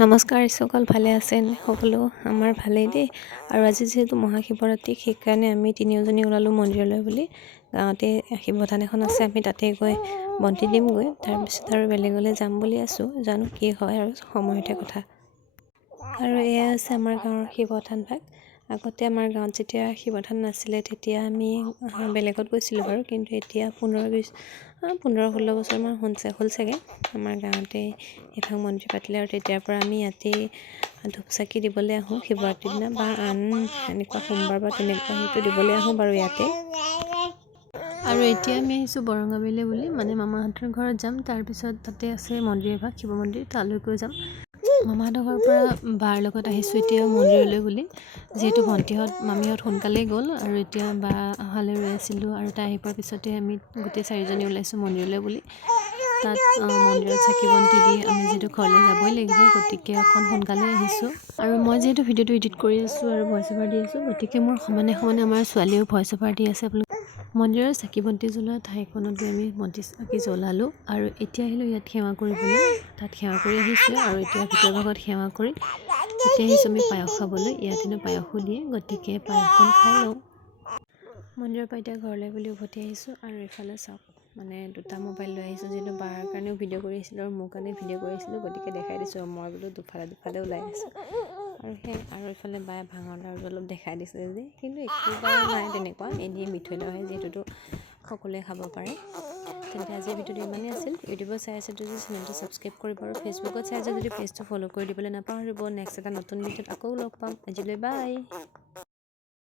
নমস্কাৰ, সকল ভালে আছেনে? সকলো আমাৰ ভালেই দেই। আৰু আজি যিহেতু মহাশিৱৰাত্ৰি, সেইকাৰণে আমি তিনিওজনী ওলালোঁ মন্দিৰলৈ বুলি। গাঁৱতে শিৱথান এখন আছে, আমি তাতে গৈ বন্তি দিমগৈ। তাৰপিছত আৰু বেলেগলৈ যাম বুলি আছোঁ, জানো কি হয় আৰু সময়তে কথা। আৰু এয়া আছে আমাৰ গাঁৱৰ শিৱথান ভাগ। আগতে আমাৰ গাঁৱত যেতিয়া শিৱথান নাছিলে তেতিয়া আমি বেলেগত গৈছিলোঁ বাৰু, কিন্তু এতিয়া 15-16 বছৰমান হ'ল চাগে আমাৰ গাঁৱতে এইভাগ মন্দিৰ পাতিলে। আৰু তেতিয়াৰ পৰা আমি ইয়াতেই ধূপ চাকি দিবলৈ আহোঁ শিৱৰাত্ৰিৰ দিনা, বা আন এনেকুৱা সোমবাৰ বা তেনেকুৱা সেইটো দিবলৈ আহোঁ বাৰু ইয়াতে। আৰু এতিয়া আমি আহিছোঁ বৰঙাবাৰীলৈ বুলি, মানে মামাহঁতৰ ঘৰত যাম। তাৰপিছত তাতে আছে মন্দিৰ এভাগ, শিৱ মন্দিৰ, তালৈকো যাম। মামাহঁতৰ ঘৰৰ পৰা বাৰ লগত আহিছোঁ এতিয়া মন্দিৰলৈ বুলি, যিহেতু মামীহঁত সোনকালেই গ'ল আৰু এতিয়া বা অহালৈ ৰৈ আছিলোঁ। আৰু তাই আহি পোৱাৰ পিছতে আমি গোটেই 4জনী ওলাইছোঁ মন্দিৰলৈ বুলি। তাত মন্দিৰত চাকি বন্তি দি আমি যিহেতু ঘৰলৈ যাবই লাগিব, গতিকে অকণ সোনকালে আহিছোঁ। আৰু মই যিহেতু ভিডিঅ'টো এডিট কৰি আছোঁ আৰু ভইচ অভাৰ দি আছোঁ, গতিকে মোৰ সমানে আমাৰ ছোৱালীয়েও ভইচ অভাৰ দি আছে। মন্দিৰৰ চাকি বন্তি জ্বলোৱা ঠাইখনত গৈ আমি বন্তি চাকি জ্বলালোঁ। আৰু এতিয়া আহিলোঁ ইয়াত সেৱা কৰিবলৈ, তাত সেৱা কৰি আহিছোঁ। আৰু এতিয়া ভিতৰ ভাগত সেৱা কৰি এতিয়া আহিছোঁ আমি পায়স খাবলৈ। ইয়াত হেনো পায়সো দিয়ে, গতিকে পায়সকণ খাই লওঁ। মন্দিৰৰ পৰা এতিয়া ঘৰলৈ বুলি উভতি আহিছোঁ। আৰু এইফালে চাওক, মানে দুটা মোবাইল লৈ আহিছোঁ, যিহেতু বাৰ কাৰণেও ভিডিঅ' কৰি আছিলোঁ আৰু মোৰ কাৰণে ভিডিঅ' কৰি আছিলোঁ, গতিকে দেখাই দিছোঁ। মই বোলো দুফালে ওলাই আছোঁ। আৰু এইফালে বায়ে ভাঙৰ লাড়ুটো অলপ দেখাই দিছে যে, কিন্তু একো বাৰু নাই তেনেকুৱা, এনেই মিঠৈ লাড়ু হয়, যিহেতুতো সকলোৱে খাব পাৰে। তেন্তে আজিৰ ভিডিঅ'টো ইমানেই আছিল। ইউটিউবত চাই আছে যদি চেনেলটো ছাবস্ক্ৰাইব কৰিব, আৰু ফেচবুকত চাই আছে যদি পেজটো ফ'ল' কৰি দিবলৈ নাপাহৰিব। নেক্সট এটা নতুন ভিডিঅ'ত আকৌ লগ পাম। আজিলৈ বাই।